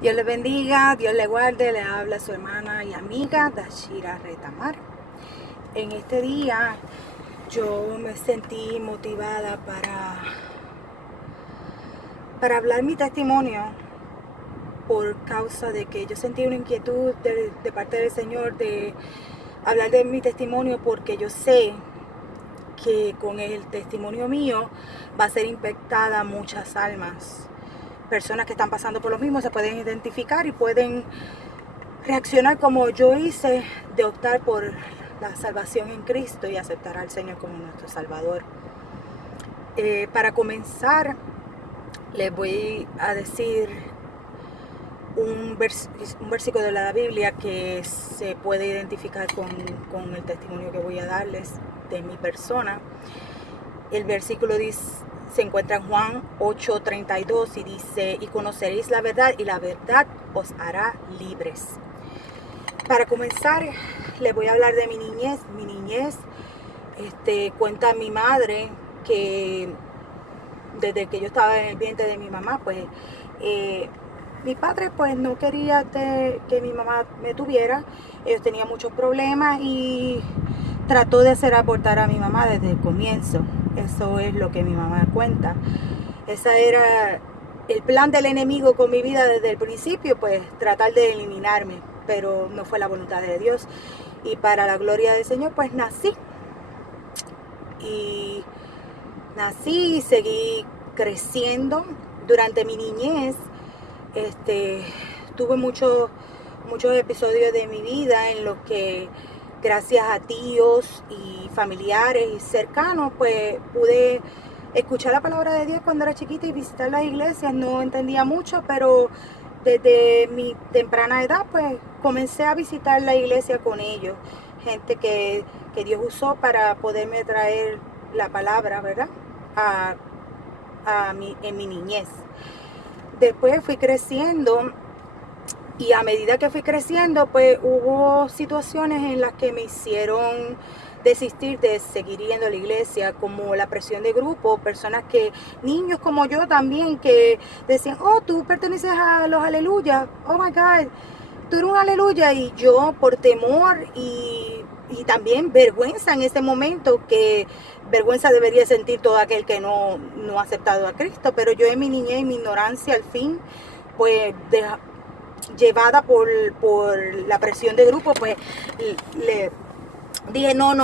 Dios le bendiga, Dios le guarde, le habla su hermana y amiga Dashira Retamar. En este día yo me sentí motivada para hablar mi testimonio por causa de que yo sentí una inquietud de parte del Señor de hablar de mi testimonio, porque yo sé que con el testimonio mío va a ser impactada muchas almas. Personas que están pasando por lo mismo se pueden identificar y pueden reaccionar como yo hice, de optar por la salvación en Cristo y aceptar al Señor como nuestro Salvador. Para comenzar, les voy a decir un versículo de la Biblia que se puede identificar con el testimonio que voy a darles de mi persona. El versículo se encuentra en Juan 8:32 y dice: y conoceréis la verdad y la verdad os hará libres. Para comenzar, les voy a hablar de mi niñez. Mi niñez, cuenta mi madre que desde que yo estaba en el vientre de mi mamá, pues mi padre pues no quería que mi mamá me tuviera. Ellos tenían muchos problemas y trató de hacer abortar a mi mamá desde el comienzo. Eso es lo que mi mamá cuenta. Ese era el plan del enemigo con mi vida desde el principio, pues tratar de eliminarme, pero no fue la voluntad de Dios. Y para la gloria del Señor, pues nací. Y seguí creciendo. Durante mi niñez, tuve muchos episodios de mi vida en los que, gracias a tíos y familiares y cercanos, pues pude escuchar la palabra de Dios cuando era chiquita y visitar las iglesias. No entendía mucho, pero desde mi temprana edad pues comencé a visitar la iglesia con ellos. Gente que Dios usó para poderme traer la palabra, ¿verdad? En mi niñez. Después fui creciendo. Y a medida que fui creciendo, pues hubo situaciones en las que me hicieron desistir de seguir yendo a la iglesia, como la presión de grupo, niños como yo también, que decían: oh, tú perteneces a los Aleluya, oh my God, tú eres un Aleluya. Y yo, por temor y también vergüenza en ese momento, que vergüenza debería sentir todo aquel que no ha aceptado a Cristo, pero yo en mi niñez y mi ignorancia, al fin, pues llevada por la presión de grupo, pues le dije: no,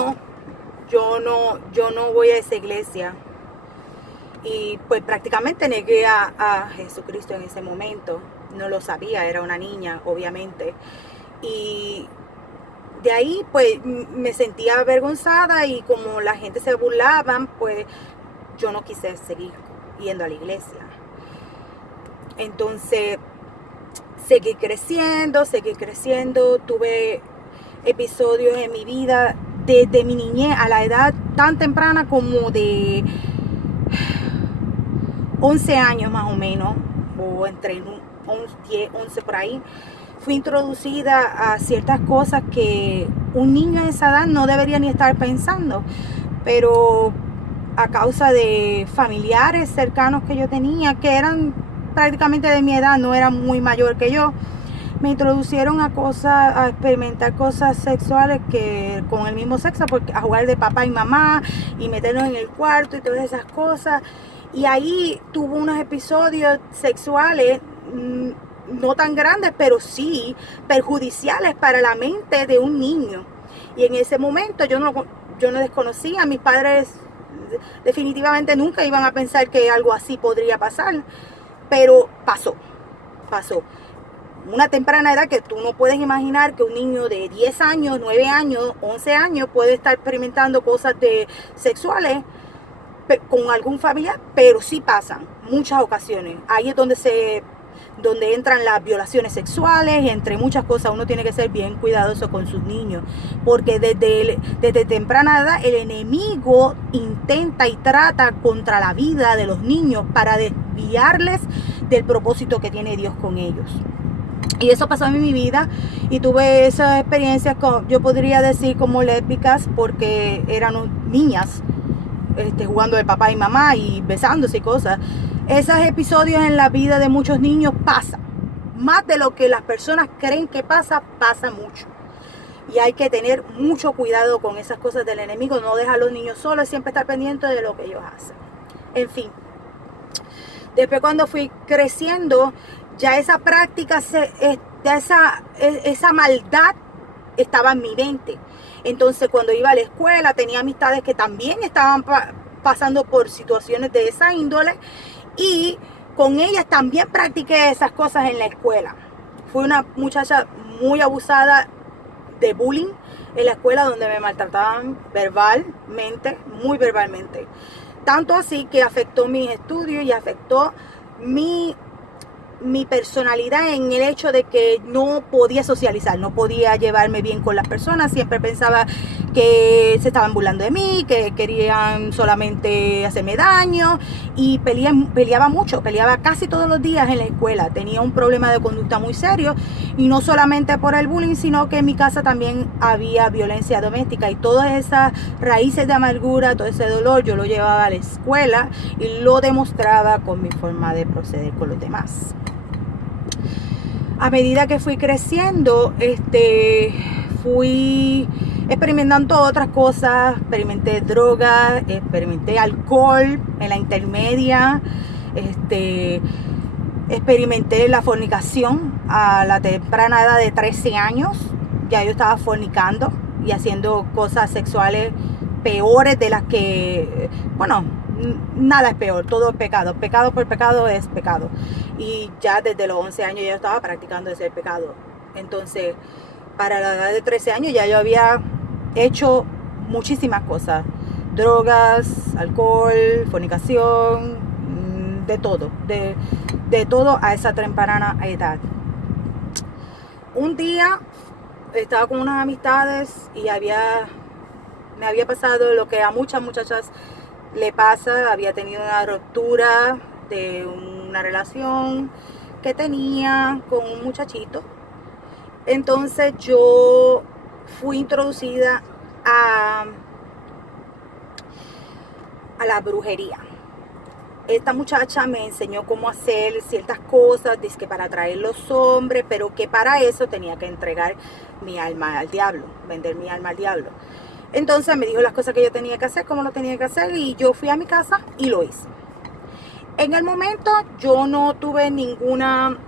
yo no voy a esa iglesia. Y pues prácticamente negué a Jesucristo en ese momento. No lo sabía, era una niña, obviamente. Y de ahí pues me sentía avergonzada, y como la gente se burlaban, pues yo no quise seguir yendo a la iglesia. Entonces seguí creciendo. Tuve episodios en mi vida desde mi niñez a la edad tan temprana como de 11 años más o menos, o entre 10, 11 por ahí. Fui introducida a ciertas cosas que un niño de esa edad no debería ni estar pensando, pero a causa de familiares cercanos que yo tenía, que eran prácticamente de mi edad, no eran muy mayor que yo, me introducieron a experimentar cosas sexuales que con el mismo sexo, porque a jugar de papá y mamá y meternos en el cuarto y todas esas cosas. Y ahí tuvo unos episodios sexuales, no tan grandes, pero sí perjudiciales para la mente de un niño. Y en ese momento yo no desconocía. Mis padres definitivamente nunca iban a pensar que algo así podría pasar, pero pasó. Una temprana edad que tú no puedes imaginar que un niño de 10 años, 9 años, 11 años puede estar experimentando cosas sexuales con algún familiar, pero sí pasan muchas ocasiones. Ahí es donde entran las violaciones sexuales, y entre muchas cosas. Uno tiene que ser bien cuidadoso con sus niños, porque desde temprana edad el enemigo intenta y trata contra la vida de los niños para desviarles del propósito que tiene Dios con ellos. Y eso pasó en mi vida, y tuve esas experiencias, yo podría decir, como lésbicas, porque eran niñas jugando de papá y mamá y besándose y cosas. Esos episodios en la vida de muchos niños pasan más de lo que las personas creen que pasa mucho. Y hay que tener mucho cuidado con esas cosas del enemigo, no dejar a los niños solos, siempre estar pendiente de lo que ellos hacen. En fin, después cuando fui creciendo, ya esa práctica, esa maldad estaba en mi mente. Entonces cuando iba a la escuela tenía amistades que también estaban pasando por situaciones de esa índole y con ellas también practiqué esas cosas en la escuela. Fui una muchacha muy abusada de bullying en la escuela, donde me maltrataban verbalmente, muy verbalmente. Tanto así que afectó mis estudios y afectó mi personalidad, en el hecho de que no podía socializar, no podía llevarme bien con las personas. Siempre pensaba que se estaban burlando de mí, que querían solamente hacerme daño, y peleaba mucho, peleaba casi todos los días en la escuela. Tenía un problema de conducta muy serio, y no solamente por el bullying, sino que en mi casa también había violencia doméstica, y todas esas raíces de amargura, todo ese dolor, yo lo llevaba a la escuela y lo demostraba con mi forma de proceder con los demás. A medida que fui creciendo, fui experimentando otras cosas. Experimenté drogas, experimenté alcohol en la intermedia, experimenté la fornicación a la temprana edad de 13 años. Ya yo estaba fornicando y haciendo cosas sexuales peores de las que, bueno, nada es peor, todo es pecado. Pecado por pecado es pecado. Y ya desde los 11 años yo estaba practicando ese pecado. Entonces, para la edad de 13 años ya yo había hecho muchísimas cosas. Drogas, alcohol, fornicación, de todo. De todo a esa temprana edad. Un día estaba con unas amistades y me había pasado lo que a muchas muchachas le pasa. Había tenido una ruptura de una relación que tenía con un muchachito. Entonces yo fui introducida a la brujería. Esta muchacha me enseñó cómo hacer ciertas cosas, dizque para atraer los hombres, pero que para eso tenía que entregar mi alma al diablo, vender mi alma al diablo. Entonces me dijo las cosas que yo tenía que hacer, cómo lo tenía que hacer, y yo fui a mi casa y lo hice. En el momento yo no tuve ninguna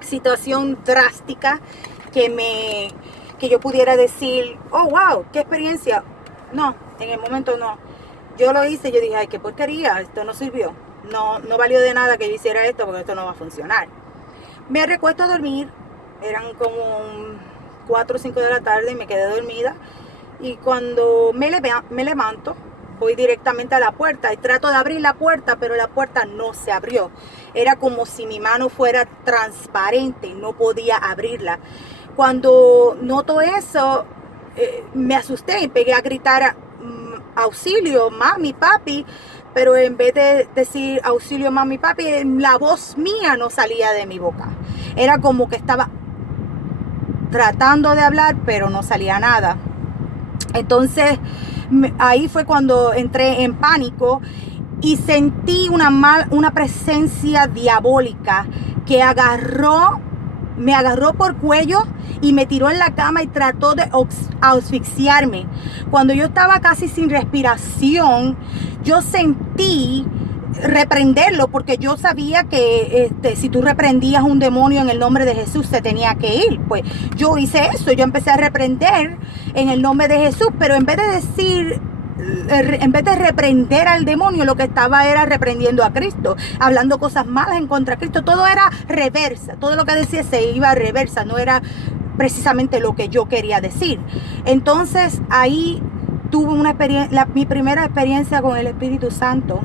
situación drástica que yo pudiera decir, oh wow, qué experiencia. No, en el momento no. Yo lo hice, yo dije, ay, qué porquería, esto no sirvió. No valió de nada que yo hiciera esto, porque esto no va a funcionar. Me recuesto a dormir, eran como 4 o 5 de la tarde y me quedé dormida. Y cuando me levanto, voy directamente a la puerta y trato de abrir la puerta, pero la puerta no se abrió. Era como si mi mano fuera transparente, no podía abrirla. Cuando noto eso, me asusté y pegué a gritar auxilio, mami, papi, pero en vez de decir auxilio, mami, papi, la voz mía no salía de mi boca. Era como que estaba tratando de hablar, pero no salía nada. Entonces ahí fue cuando entré en pánico y sentí una presencia diabólica que me agarró por cuello y me tiró en la cama y trató de asfixiarme. Cuando yo estaba casi sin respiración, yo sentí reprenderlo, porque yo sabía que si tú reprendías un demonio en el nombre de Jesús, se tenía que ir. Pues yo hice eso, yo empecé a reprender en el nombre de Jesús, pero en vez de reprender al demonio, lo que estaba era reprendiendo a Cristo, hablando cosas malas en contra de Cristo. Todo era reversa, todo lo que decía se iba a reversa, no era precisamente lo que yo quería decir. Entonces ahí tuve mi primera experiencia con el Espíritu Santo,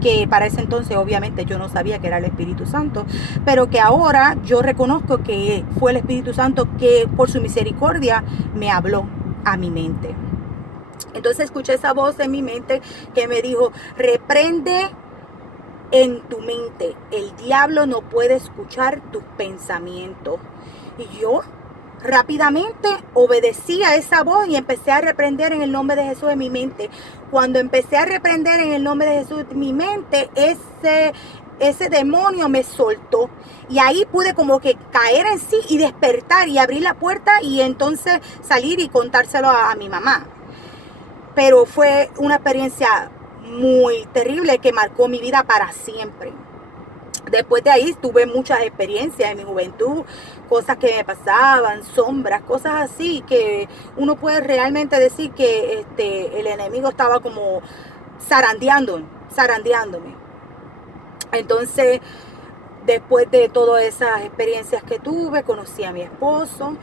que para ese entonces obviamente yo no sabía que era el Espíritu Santo, pero que ahora yo reconozco que fue el Espíritu Santo que por su misericordia me habló a mi mente. Entonces escuché esa voz en mi mente que me dijo, reprende en tu mente, el diablo no puede escuchar tus pensamientos. Y yo rápidamente obedecí a esa voz y empecé a reprender en el nombre de Jesús en mi mente. Cuando empecé a reprender en el nombre de Jesús en mi mente, ese demonio me soltó. Y ahí pude como que caer en sí y despertar y abrir la puerta y entonces salir y contárselo a mi mamá. Pero fue una experiencia muy terrible que marcó mi vida para siempre. Después de ahí tuve muchas experiencias en mi juventud, cosas que me pasaban, sombras, cosas así que uno puede realmente decir que el enemigo estaba como zarandeándome. Entonces, después de todas esas experiencias que tuve, conocí a mi esposo.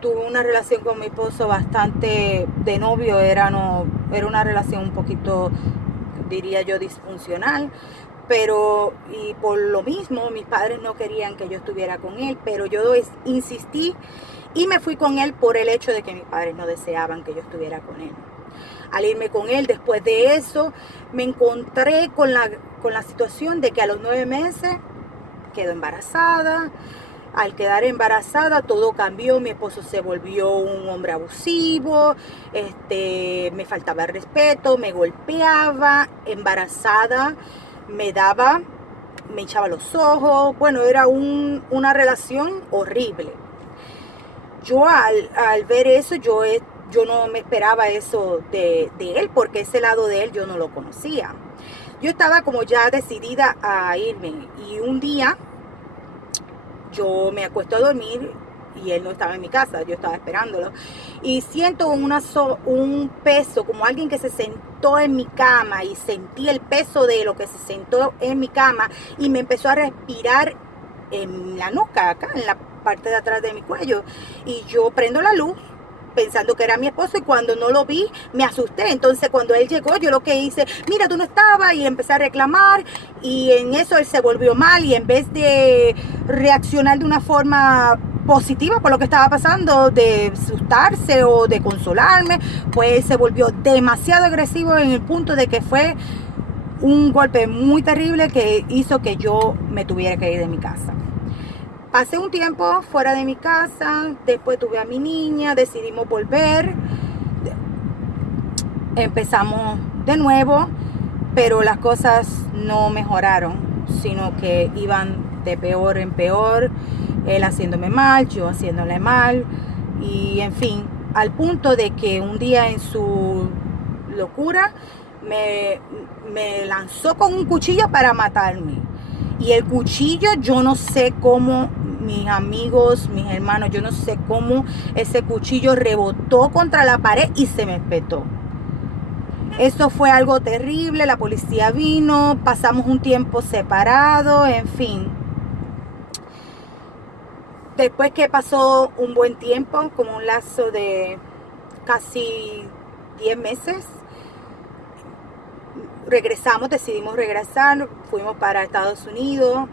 Tuve una relación con mi esposo bastante de novio, era una relación un poquito, diría yo, disfuncional, pero y por lo mismo mis padres no querían que yo estuviera con él, pero yo insistí y me fui con él por el hecho de que mis padres no deseaban que yo estuviera con él. Al irme con él, después de eso, me encontré con la situación de que a los 9 meses quedó embarazada. Al quedar embarazada todo cambió, mi esposo se volvió un hombre abusivo, me faltaba el respeto, me golpeaba, embarazada, me echaba los ojos, bueno, era una relación horrible. Yo al ver eso, yo no me esperaba eso de él, porque ese lado de él yo no lo conocía. Yo estaba como ya decidida a irme y un día yo me acuesto a dormir y él no estaba en mi casa, yo estaba esperándolo. Y siento un peso, como alguien que se sentó en mi cama y sentí el peso de lo que se sentó en mi cama y me empezó a respirar en la nuca, acá, en la parte de atrás de mi cuello. Y yo prendo la luz pensando que era mi esposo y cuando no lo vi me asusté. Entonces cuando él llegó yo lo que hice, mira, tú no estabas, y empecé a reclamar y en eso él se volvió mal y en vez de reaccionar de una forma positiva por lo que estaba pasando, de asustarse o de consolarme, pues se volvió demasiado agresivo en el punto de que fue un golpe muy terrible que hizo que yo me tuviera que ir de mi casa. Pasé un tiempo fuera de mi casa, después tuve a mi niña, decidimos volver, empezamos de nuevo, pero las cosas no mejoraron, sino que iban de peor en peor, él haciéndome mal, yo haciéndole mal, y en fin, al punto de que un día en su locura me lanzó con un cuchillo para matarme. Y el cuchillo, yo no sé cómo, mis amigos, mis hermanos, yo no sé cómo ese cuchillo rebotó contra la pared y se me espetó. Eso fue algo terrible, la policía vino, pasamos un tiempo separados, en fin. Después que pasó un buen tiempo, como un lapso de casi 10 meses, decidimos regresar, fuimos para Estados Unidos.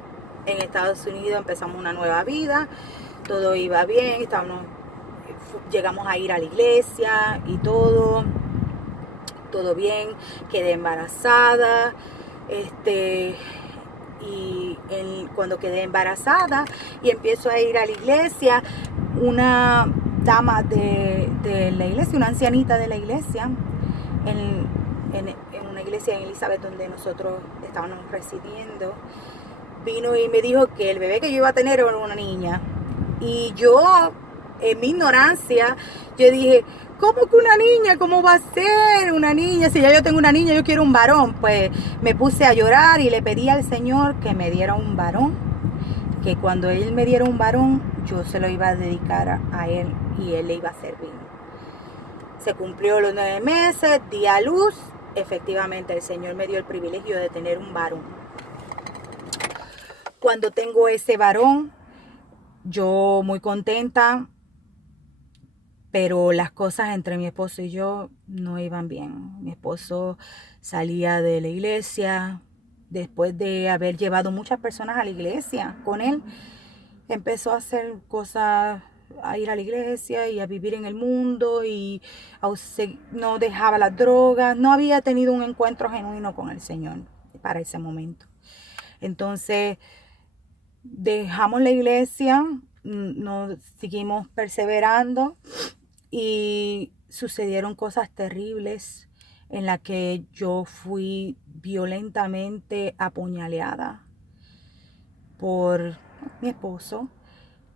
En Estados Unidos empezamos una nueva vida, todo iba bien, llegamos a ir a la iglesia y todo bien, quedé embarazada, cuando quedé embarazada y empiezo a ir a la iglesia, una dama de la iglesia, una ancianita de la iglesia, en una iglesia en Elizabeth donde nosotros estábamos residiendo, vino y me dijo que el bebé que yo iba a tener era una niña. Y yo, en mi ignorancia, yo dije, ¿cómo que una niña? ¿Cómo va a ser una niña? Si ya yo tengo una niña, yo quiero un varón. Pues me puse a llorar y le pedí al Señor que me diera un varón, que cuando Él me diera un varón, yo se lo iba a dedicar a Él y Él le iba a servir. Se cumplió los 9 meses, di a luz, efectivamente el Señor me dio el privilegio de tener un varón. Cuando tengo ese varón, yo muy contenta, pero las cosas entre mi esposo y yo no iban bien. Mi esposo salía de la iglesia, después de haber llevado muchas personas a la iglesia con él, empezó a hacer cosas, a ir a la iglesia y a vivir en el mundo y no dejaba las drogas, no había tenido un encuentro genuino con el Señor para ese momento. Entonces dejamos la iglesia, nos seguimos perseverando y sucedieron cosas terribles en la que yo fui violentamente apuñaleada por mi esposo.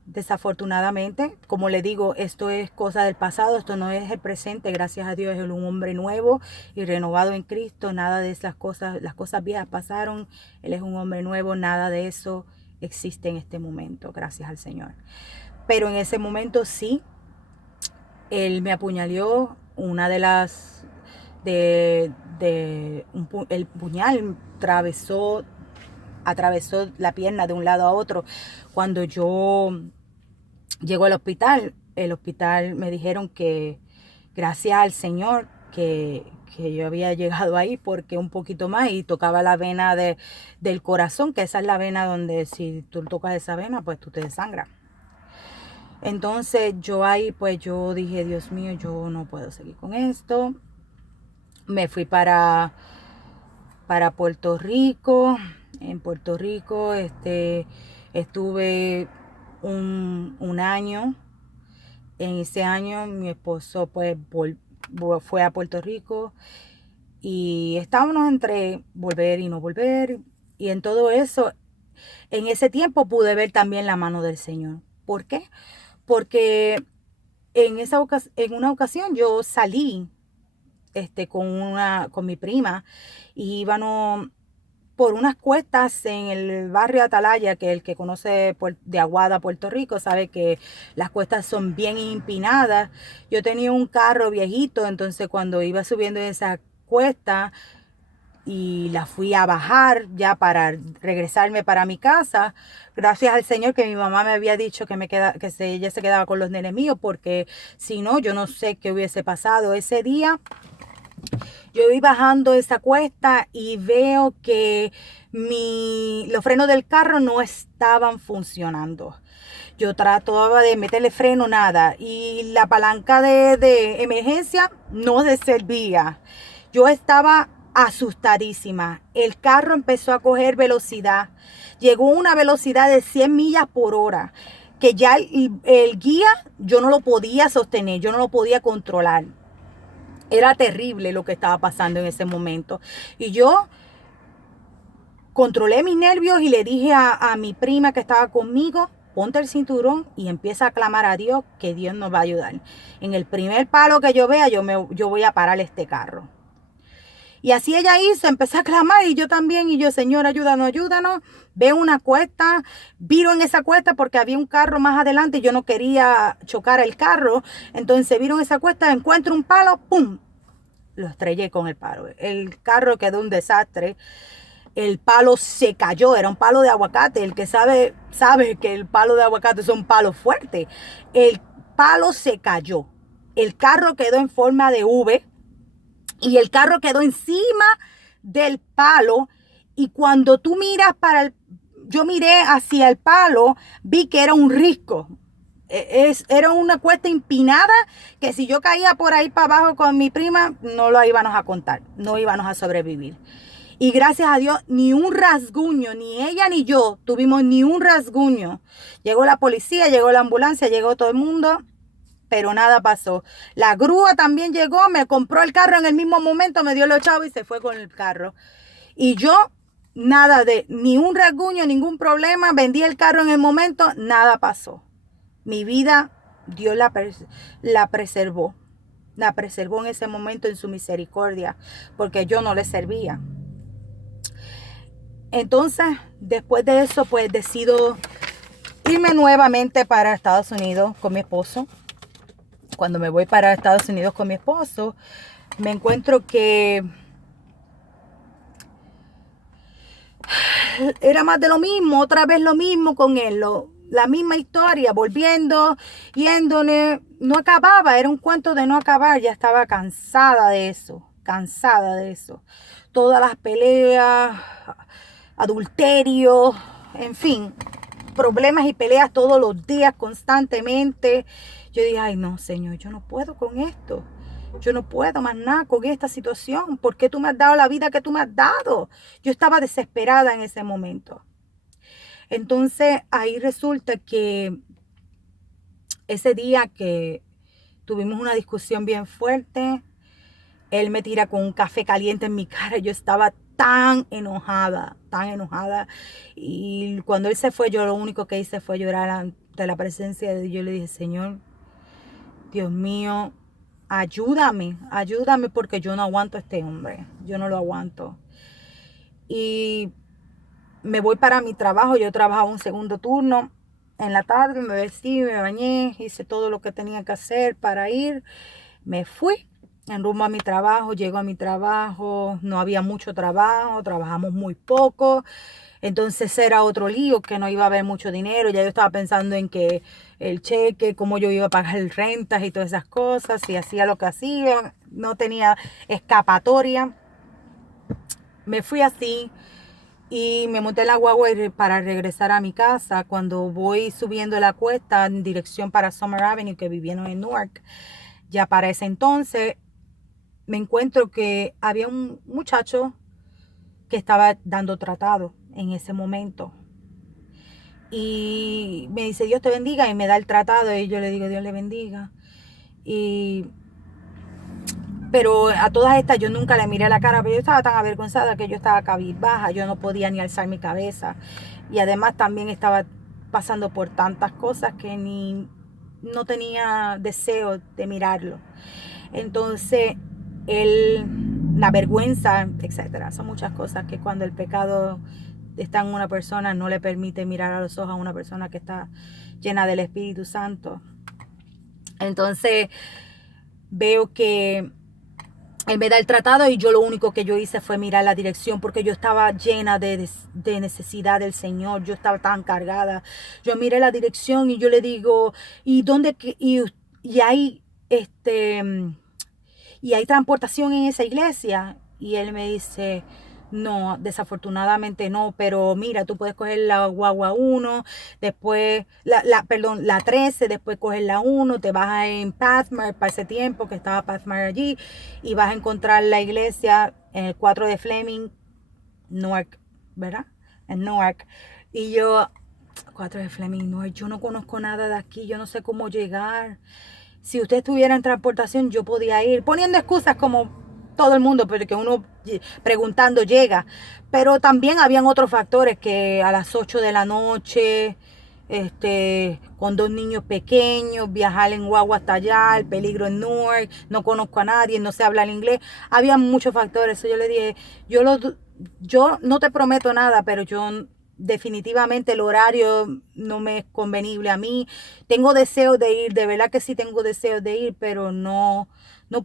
Desafortunadamente, como le digo, esto es cosa del pasado, esto no es el presente. Gracias a Dios es un hombre nuevo y renovado en Cristo. Nada de esas cosas, las cosas viejas pasaron. Él es un hombre nuevo, nada de eso existe en este momento, gracias al Señor. Pero en ese momento sí, él me apuñaló. Una de las el puñal atravesó la pierna de un lado a otro. Cuando yo llego al hospital, el hospital me dijeron que gracias al Señor que yo había llegado ahí, porque un poquito más y tocaba la vena del corazón, que esa es la vena donde si tú tocas esa vena, pues tú te desangras. Entonces yo ahí pues yo dije, Dios mío, yo no puedo seguir con esto. Me fui para Puerto Rico. En Puerto Rico estuve un año. En ese año mi esposo pues fue a Puerto Rico y estábamos entre volver y no volver. Y en todo eso, en ese tiempo pude ver también la mano del Señor. ¿Por qué? Porque en una ocasión yo salí con mi prima y íbamos por unas cuestas en el barrio Atalaya, que el que conoce de Aguada, Puerto Rico, sabe que las cuestas son bien empinadas. Yo tenía un carro viejito, entonces cuando iba subiendo esa cuesta y la fui a bajar ya para regresarme para mi casa, gracias al Señor que mi mamá me había dicho que ella se quedaba con los nenes míos, porque si no, yo no sé qué hubiese pasado ese día. Yo iba bajando esa cuesta y veo que los frenos del carro no estaban funcionando. Yo trataba de meterle freno, nada. Y la palanca de emergencia no se servía. Yo estaba asustadísima. El carro empezó a coger velocidad. Llegó a una velocidad de 100 millas por hora. Que ya el guía yo no lo podía sostener, yo no lo podía controlar. Era terrible lo que estaba pasando en ese momento. Y yo controlé mis nervios y le dije a mi prima que estaba conmigo, ponte el cinturón y empieza a clamar a Dios que Dios nos va a ayudar. En el primer palo que yo vea, yo voy a parar este carro. Y así ella hizo, empecé a clamar y yo también, y yo, Señor, ayúdanos, ayúdanos. Veo una cuesta, viro en esa cuesta porque había un carro más adelante y yo no quería chocar el carro. Entonces viro en esa cuesta, encuentro un palo, ¡pum! Lo estrellé con el palo. El carro quedó un desastre. El palo se cayó, era un palo de aguacate. El que sabe que el palo de aguacate son palos fuertes. El palo se cayó. El carro quedó en forma de V y el carro quedó encima del palo. Y cuando tú miras yo miré hacia el palo, vi que era un risco. Era una cuesta empinada que si yo caía por ahí para abajo con mi prima, no lo íbamos a contar, no íbamos a sobrevivir. Y gracias a Dios, ni un rasguño, ni ella ni yo tuvimos ni un rasguño. Llegó la policía, llegó la ambulancia, llegó todo el mundo, pero nada pasó. La grúa también llegó, me compró el carro en el mismo momento, me dio los chavos y se fue con el carro. Y yo, nada ni un rasguño, ningún problema, vendí el carro en el momento, nada pasó. Mi vida, Dios la preservó. La preservó en ese momento en su misericordia, porque yo no le servía. Entonces, después de eso, pues decido irme nuevamente para Estados Unidos con mi esposo. Cuando me voy para Estados Unidos con mi esposo, me encuentro que era más de lo mismo, otra vez lo mismo con él, la misma historia, volviendo, yéndole, no acababa, era un cuento de no acabar, ya estaba cansada de eso. Todas las peleas, adulterio, en fin, problemas y peleas todos los días, constantemente. Yo dije, ay no, Señor, yo no puedo con esto. Yo no puedo más nada con esta situación. ¿Por qué tú me has dado la vida que tú me has dado? Yo estaba desesperada en ese momento. Entonces, ahí resulta que ese día que tuvimos una discusión bien fuerte, Él me tira con un café caliente en mi cara. Yo estaba tan enojada, tan enojada. Y cuando él se fue, yo lo único que hice fue llorar ante la presencia de Dios. Yo le dije, Señor, Dios mío, ayúdame, ayúdame porque yo no aguanto a este hombre. Yo no lo aguanto. Y me voy para mi trabajo. Yo trabajaba un segundo turno. En la tarde me vestí, me bañé, hice todo lo que tenía que hacer para ir. Me fui en rumbo a mi trabajo, llego a mi trabajo, no había mucho trabajo, trabajamos muy poco. Entonces era otro lío, que no iba a haber mucho dinero. Ya yo estaba pensando en que el cheque, cómo yo iba a pagar rentas y todas esas cosas, si hacía lo que hacía, no tenía escapatoria. Me fui así y me monté en la guagua para regresar a mi casa. Cuando voy subiendo la cuesta en dirección para Summer Avenue, que vivíamos en Newark, ya para ese entonces me encuentro que había un muchacho que estaba dando tratado en ese momento. Y me dice, Dios te bendiga, y me da el tratado, y yo le digo, Dios le bendiga. Pero a todas estas yo nunca le miré la cara, pero yo estaba tan avergonzada que yo estaba cabizbaja, yo no podía ni alzar mi cabeza. Y además también estaba pasando por tantas cosas que no tenía deseo de mirarlo. Entonces, la vergüenza, etcétera, son muchas cosas que cuando el pecado está en una persona no le permite mirar a los ojos a una persona que está llena del Espíritu Santo. Entonces, veo que él me da el tratado y yo lo único que yo hice fue mirar la dirección porque yo estaba llena de necesidad del Señor. Yo estaba tan cargada. Yo miré la dirección y yo le digo, ¿y dónde? Y hay y hay transportación en esa iglesia. Y él me dice, no, desafortunadamente no, pero mira, tú puedes coger la guagua 1, después, la 13, después coger la 1, te vas en Pathmark, para ese tiempo que estaba Pathmark allí, y vas a encontrar la iglesia en el 4 de Fleming, Newark, ¿verdad? En Newark. Y yo, 4 de Fleming, Newark, yo no conozco nada de aquí, yo no sé cómo llegar. Si usted estuviera en transportación, yo podía ir, poniendo excusas como todo el mundo, porque uno preguntando llega. Pero también habían otros factores, que a las 8 de la noche, con 2 niños pequeños, viajar en guagua hasta allá, el peligro en Newark, no conozco a nadie, no sé hablar inglés. Había muchos factores. Yo le dije, yo no te prometo nada, pero yo definitivamente el horario no me es convenible a mí. Tengo deseo de ir, de verdad que sí tengo deseo de ir, pero no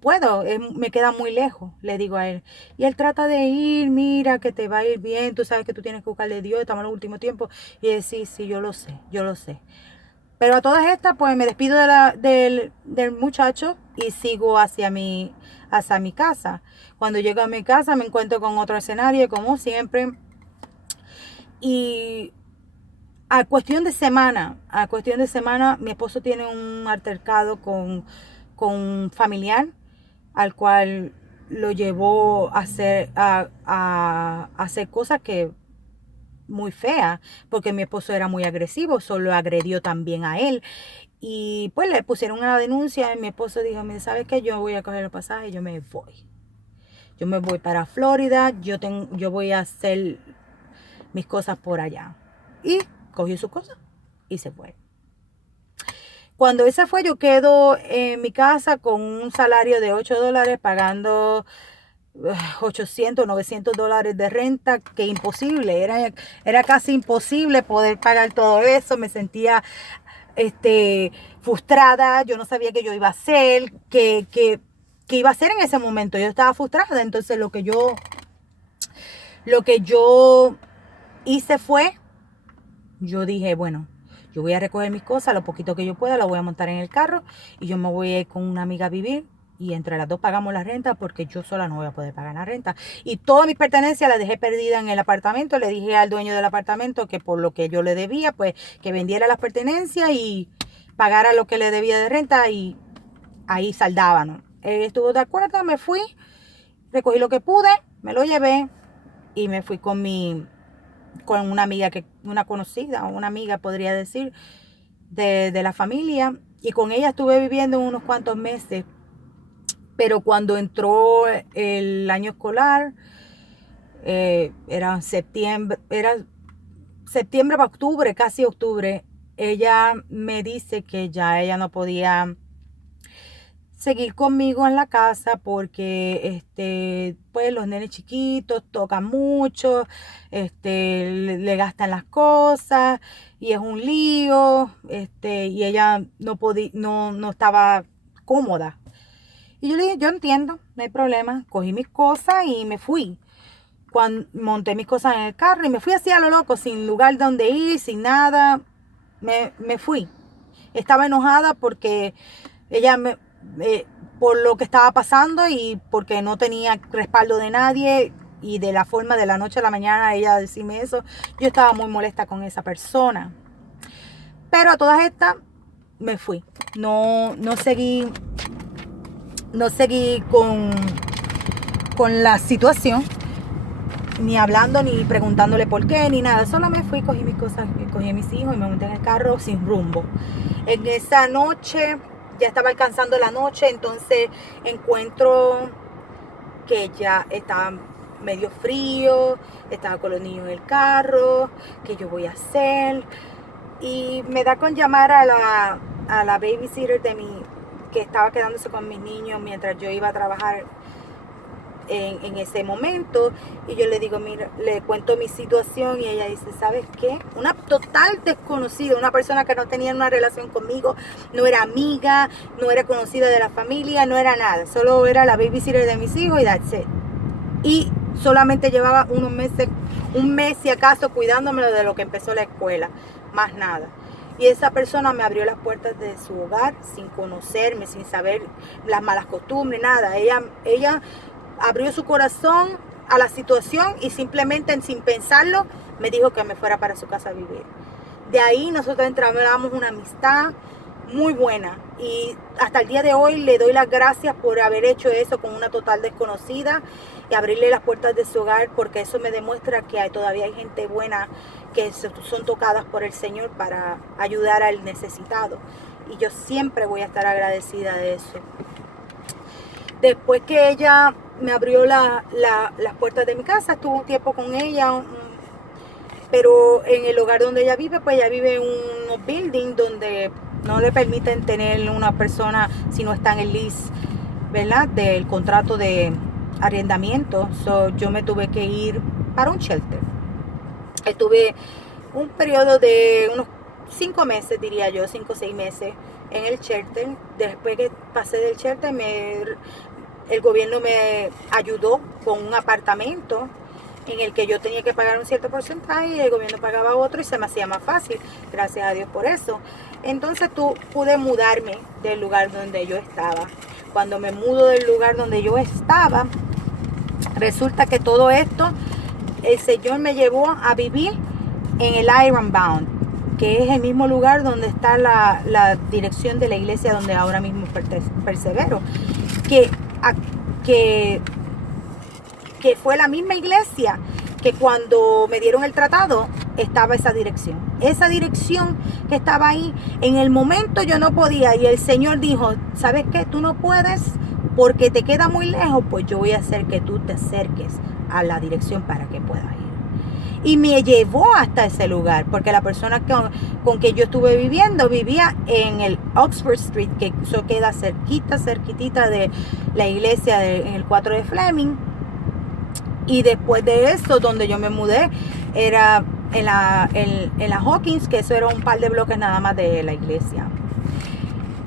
puedo, me queda muy lejos, le digo a él. Y él trata de ir, mira que te va a ir bien, tú sabes que tú tienes que buscarle a Dios, estamos en el último tiempo. Y él, sí, yo lo sé, yo lo sé. Pero a todas estas, pues me despido del muchacho y sigo hacia mi casa. Cuando llego a mi casa me encuentro con otro escenario, como siempre. Y a cuestión de semana, mi esposo tiene un altercado con un familiar, al cual lo llevó a hacer cosas que muy feas, porque mi esposo era muy agresivo, solo agredió también a él. Y pues le pusieron una denuncia y mi esposo dijo, mire, ¿sabes qué? Yo voy a coger el pasaje y yo me voy. Yo me voy para Florida, yo voy a hacer mis cosas por allá. Y cogió sus cosas y se fue. Cuando él se fue, yo quedo en mi casa con un salario de $8, pagando 800, $900 de renta, que imposible, era casi imposible poder pagar todo eso. Me sentía frustrada, yo no sabía qué yo iba a hacer, qué iba a hacer en ese momento. Yo estaba frustrada. Entonces lo que yo hice fue, yo dije, bueno, yo voy a recoger mis cosas, lo poquito que yo pueda, lo voy a montar en el carro y yo me voy a ir con una amiga a vivir. Y entre las dos pagamos la renta, porque yo sola no voy a poder pagar la renta. Y todas mis pertenencias las dejé perdidas en el apartamento. Le dije al dueño del apartamento que por lo que yo le debía, pues que vendiera las pertenencias y pagara lo que le debía de renta, y ahí saldaban. Él estuvo de acuerdo, me fui, recogí lo que pude, me lo llevé y me fui con una amiga, una conocida, una amiga podría decir, de la familia. Y con ella estuve viviendo unos cuantos meses. Pero cuando entró el año escolar, era septiembre para octubre, casi octubre, ella me dice que ya ella no podía seguir conmigo en la casa porque pues los nenes chiquitos tocan mucho, le gastan las cosas y es un lío, y ella no podía, no estaba cómoda. Y yo le dije, yo entiendo, no hay problema. Cogí mis cosas y me fui. Cuando monté mis cosas en el carro y me fui así a lo loco, sin lugar donde ir, sin nada, me fui. Estaba enojada porque ella por lo que estaba pasando y porque no tenía respaldo de nadie y de la forma de la noche a la mañana ella decirme eso, yo estaba muy molesta con esa persona. Pero a todas estas me fui. No seguí con la situación, ni hablando, ni preguntándole por qué, ni nada. Solo me fui, cogí mis cosas, cogí a mis hijos y me monté en el carro sin rumbo. En esa noche, ya estaba alcanzando la noche, entonces encuentro que ya estaba medio frío, estaba con los niños en el carro, ¿qué yo voy a hacer? Y me da con llamar a la babysitter que estaba quedándose con mis niños mientras yo iba a trabajar en ese momento, y yo le digo, mira, le cuento mi situación y ella dice, ¿sabes qué? Una total desconocida, una persona que no tenía una relación conmigo, no era amiga, no era conocida de la familia, no era nada, solo era la babysitter de mis hijos y that's it. Y solamente llevaba un mes si acaso cuidándomelo de lo que empezó la escuela, más nada. Y esa persona me abrió las puertas de su hogar sin conocerme, sin saber las malas costumbres, nada. Ella abrió su corazón a la situación y simplemente sin pensarlo me dijo que me fuera para su casa a vivir. De ahí nosotros entramos una amistad muy buena y hasta el día de hoy le doy las gracias por haber hecho eso con una total desconocida y abrirle las puertas de su hogar, porque eso me demuestra que todavía hay gente buena que son tocadas por el Señor para ayudar al necesitado, y yo siempre voy a estar agradecida de eso. Después que ella me abrió las puertas de mi casa, estuve un tiempo con ella, pero en el lugar donde ella vive, pues ella vive en unos buildings donde no le permiten tener una persona si no está en el lease, ¿verdad? Del contrato de arrendamiento. So, yo me tuve que ir para un shelter. Estuve un periodo de unos 5 meses, diría yo, 5 o 6 meses en el shelter. Después que pasé del shelter, el gobierno me ayudó con un apartamento en el que yo tenía que pagar un cierto porcentaje y el gobierno pagaba otro y se me hacía más fácil, gracias a Dios por eso. Entonces pude mudarme del lugar donde yo estaba. Cuando me mudo del lugar donde yo estaba, resulta que todo esto, el Señor me llevó a vivir en el Ironbound, que es el mismo lugar donde está la dirección de la iglesia donde ahora mismo persevero, que fue la misma iglesia que cuando me dieron el tratado estaba esa dirección. Esa dirección que estaba ahí, en el momento yo no podía y el Señor dijo, ¿sabes qué? Tú no puedes porque te queda muy lejos, pues yo voy a hacer que tú te acerques a la dirección para que puedas ir. Y me llevó hasta ese lugar, porque la persona con que yo estuve viviendo vivía en el Oxford Street, que eso queda cerquitita de la iglesia en el 4 de Fleming. Y después de eso, donde yo me mudé, era en la Hawkins, que eso era un par de bloques nada más de la iglesia.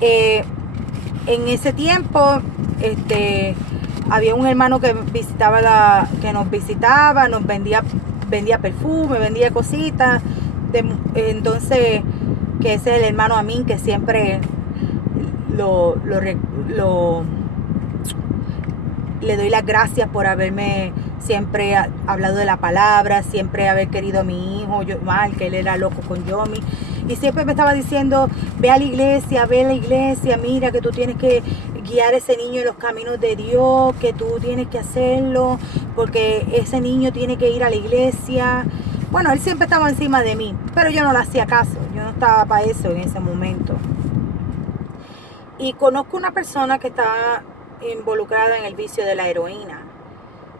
En ese tiempo, había un hermano que nos visitaba, nos vendía perfume, vendía cositas. Entonces, que ese es el hermano Amin, que siempre le doy las gracias por haberme siempre hablado de la palabra, siempre haber querido a mi hijo, que él era loco con Yomi. Y siempre me estaba diciendo, ve a la iglesia, mira que tú tienes que guiar a ese niño en los caminos de Dios, que tú tienes que hacerlo, porque ese niño tiene que ir a la iglesia. Bueno, él siempre estaba encima de mí, pero yo no le hacía caso, yo no estaba para eso en ese momento. Y conozco una persona que está involucrado en el vicio de la heroína.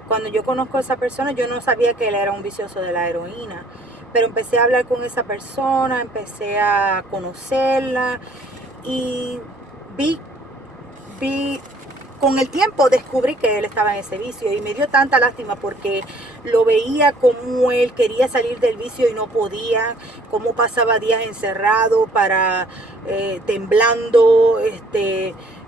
Cuando yo conozco a esa persona, yo no sabía que él era un vicioso de la heroína, pero empecé a hablar con esa persona, empecé a conocerla y vi, con el tiempo descubrí que él estaba en ese vicio y me dio tanta lástima porque lo veía como él quería salir del vicio y no podía, cómo pasaba días encerrado temblando,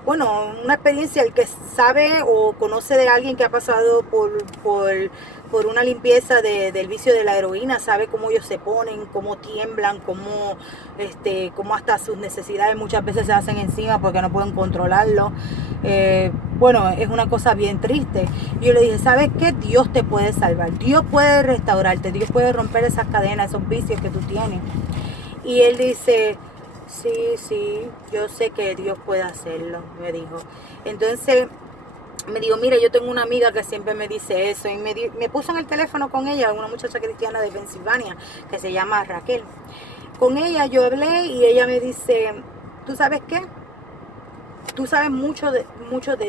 bueno, una experiencia, el que sabe o conoce de alguien que ha pasado por una limpieza del vicio de la heroína, sabe cómo ellos se ponen, cómo tiemblan, cómo hasta sus necesidades muchas veces se hacen encima porque no pueden controlarlo. Bueno, es una cosa bien triste. Yo le dije, ¿sabes qué? Dios te puede salvar, Dios puede restaurarte, Dios puede romper esas cadenas, esos vicios que tú tienes. Y él dice, sí, yo sé que Dios puede hacerlo, me dijo. Entonces me dijo, mira, yo tengo una amiga que siempre me dice eso. Y me puso en el teléfono con ella, una muchacha cristiana de Pensilvania, que se llama Raquel. Con ella yo hablé y ella me dice, ¿tú sabes qué? Tú sabes mucho de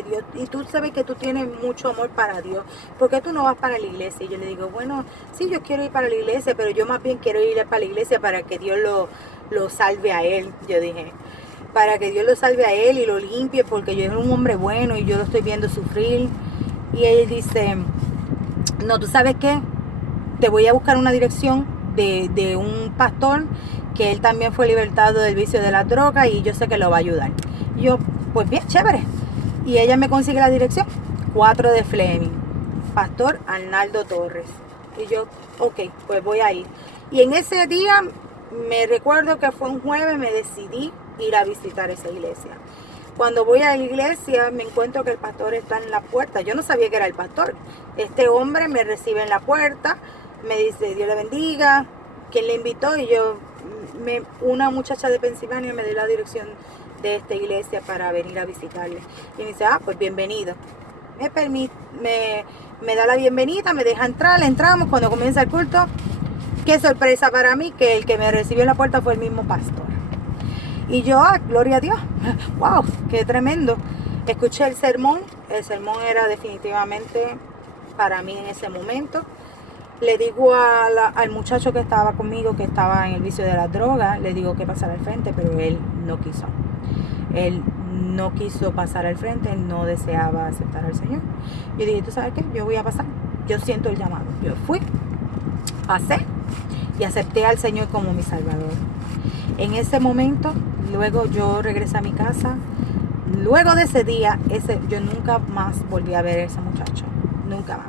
Dios y tú sabes que tú tienes mucho amor para Dios. ¿Por qué tú no vas para la iglesia? Y yo le digo, bueno, sí, yo quiero ir para la iglesia, pero yo más bien quiero ir para la iglesia para que Dios lo salve a él. Yo dije, para que Dios lo salve a él y lo limpie, porque yo soy un hombre bueno y yo lo estoy viendo sufrir. Y él dice, no, ¿tú sabes qué? Te voy a buscar una dirección de un pastor que él también fue libertado del vicio de la droga y yo sé que lo va a ayudar. Y yo, pues bien, chévere. Y ella me consigue la dirección, 4 de Fleming, Pastor Arnaldo Torres. Y yo, ok, pues voy a ir. Y en ese día, me recuerdo que fue un jueves, me decidí ir a visitar esa iglesia. Cuando voy a la iglesia, me encuentro que el pastor está en la puerta. Yo no sabía que era el pastor. Este hombre me recibe en la puerta, me dice, Dios le bendiga, ¿quién le invitó? Y yo, una muchacha de Pensilvania me dio la dirección de esta iglesia para venir a visitarle. Y me dice, pues bienvenido. Me da la bienvenida, me deja entrar, entramos. Cuando comienza el culto, qué sorpresa para mí que el que me recibió en la puerta fue el mismo pastor. Y yo, gloria a Dios, wow, qué tremendo. Escuché el sermón era definitivamente para mí en ese momento. Le digo al muchacho que estaba conmigo, que estaba en el vicio de la droga, le digo que pasara al frente, pero él no quiso. Él no quiso pasar al frente, él no deseaba aceptar al Señor. Yo dije, ¿tú sabes qué? Yo voy a pasar. Yo siento el llamado. Yo fui, pasé y acepté al Señor como mi Salvador. En ese momento, luego yo regresé a mi casa. Luego de ese día, yo nunca más volví a ver a ese muchacho. Nunca más.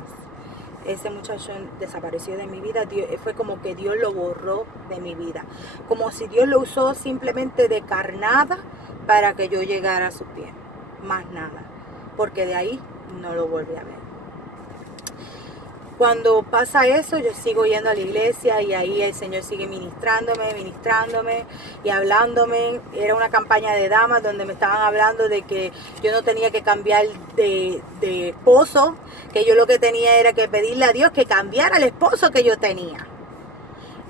Ese muchacho desapareció de mi vida. Fue como que Dios lo borró de mi vida. Como si Dios lo usó simplemente de carnada para que yo llegara a su pie. Más nada. Porque de ahí no lo volví a ver. Cuando pasa eso, yo sigo yendo a la iglesia y ahí el Señor sigue ministrándome y hablándome. Era una campaña de damas donde me estaban hablando de que yo no tenía que cambiar de esposo, que yo lo que tenía era que pedirle a Dios que cambiara el esposo que yo tenía.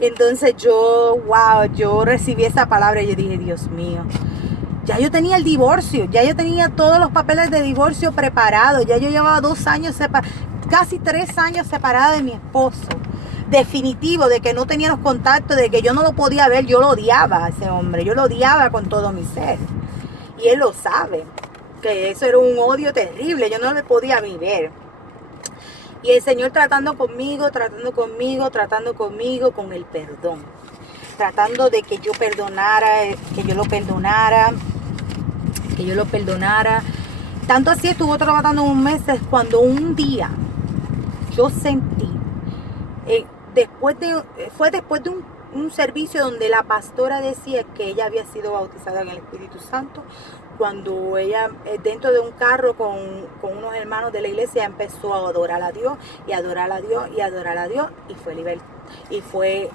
Entonces yo recibí esa palabra y yo dije, Dios mío, ya yo tenía el divorcio, ya yo tenía todos los papeles de divorcio preparados, ya yo llevaba 2 años casi 3 años separada de mi esposo. Definitivo, de que no teníamos contacto, de que yo no lo podía ver. Yo lo odiaba a ese hombre, yo lo odiaba con todo mi ser. Y él lo sabe, que eso era un odio terrible, yo no le podía ni ver. Y el Señor tratando conmigo con el perdón. Tratando de que yo lo perdonara. Tanto así estuvo trabajando un mes cuando un día yo sentí, después de un servicio donde la pastora decía que ella había sido bautizada en el Espíritu Santo, cuando ella dentro de un carro con unos hermanos de la iglesia empezó a adorar a Dios y adorar a Dios y adorar a Dios y fue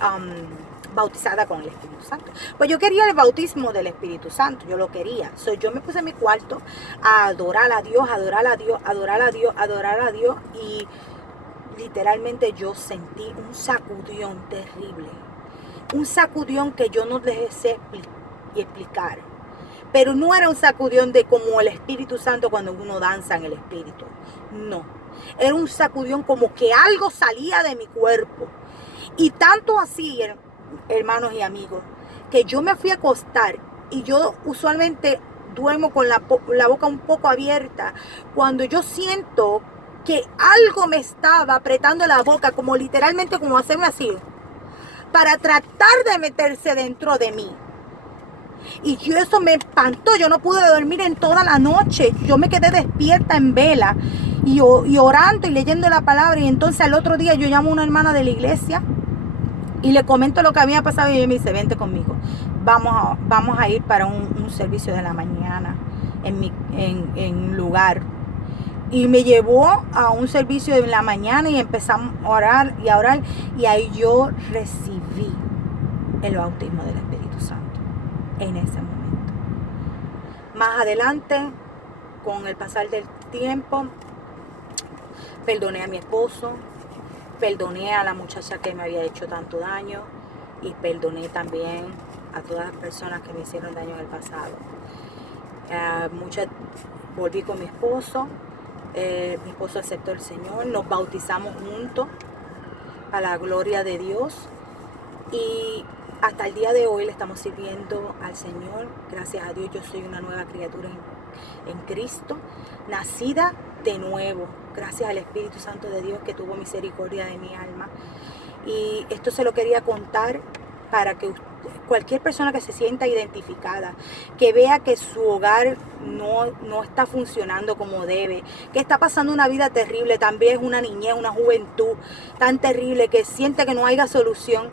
bautizada con el Espíritu Santo. Pues yo quería el bautismo del Espíritu Santo, yo lo quería. Yo me puse en mi cuarto a adorar a Dios y literalmente yo sentí un sacudión terrible. Un sacudión que yo no les sé explicar. Pero no era un sacudón de como el Espíritu Santo cuando uno danza en el Espíritu. No. Era un sacudón como que algo salía de mi cuerpo. Y tanto así, hermanos y amigos, que yo me fui a acostar y yo usualmente duermo con la boca un poco abierta. Cuando yo siento que algo me estaba apretando la boca, como literalmente como hacerme así, para tratar de meterse dentro de mí. Y eso me espantó, yo no pude dormir en toda la noche, yo me quedé despierta en vela y orando y leyendo la palabra. Y entonces al otro día yo llamo a una hermana de la iglesia y le comento lo que había pasado y ella me dice, vente conmigo, vamos a ir para un servicio de la mañana en lugar. Y me llevó a un servicio de la mañana y empezamos a orar y ahí yo recibí el bautismo del Espíritu Santo en ese momento. Más adelante, con el pasar del tiempo, perdoné a mi esposo, perdoné a la muchacha que me había hecho tanto daño y perdoné también a todas las personas que me hicieron daño en el pasado. Volví con mi esposo aceptó el Señor, nos bautizamos juntos a la gloria de Dios y hasta el día de hoy le estamos sirviendo al Señor. Gracias a Dios yo soy una nueva criatura en Cristo, nacida de nuevo, gracias al Espíritu Santo de Dios que tuvo misericordia de mi alma. Y esto se lo quería contar para que cualquier persona que se sienta identificada, que vea que su hogar no está funcionando como debe, que está pasando una vida terrible, también es una niñez, una juventud tan terrible que siente que no haya solución.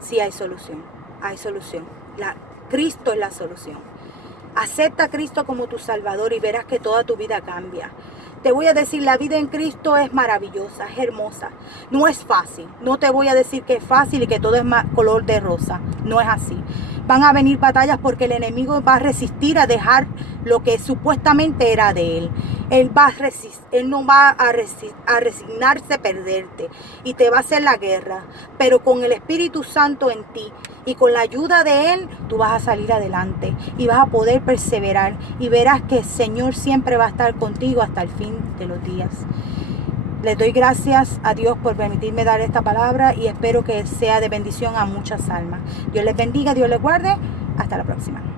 Sí hay solución, hay solución. Cristo es la solución. Acepta a Cristo como tu Salvador y verás que toda tu vida cambia. Te voy a decir, la vida en Cristo es maravillosa, es hermosa. No es fácil. No te voy a decir que es fácil y que todo es color de rosa. No es así. Van a venir batallas porque el enemigo va a resistir a dejar lo que supuestamente era de él. Él no va a resignarse a perderte y te va a hacer la guerra. Pero con el Espíritu Santo en ti y con la ayuda de él, tú vas a salir adelante y vas a poder perseverar y verás que el Señor siempre va a estar contigo hasta el fin de los días. Les doy gracias a Dios por permitirme dar esta palabra y espero que sea de bendición a muchas almas. Dios les bendiga, Dios les guarde. Hasta la próxima.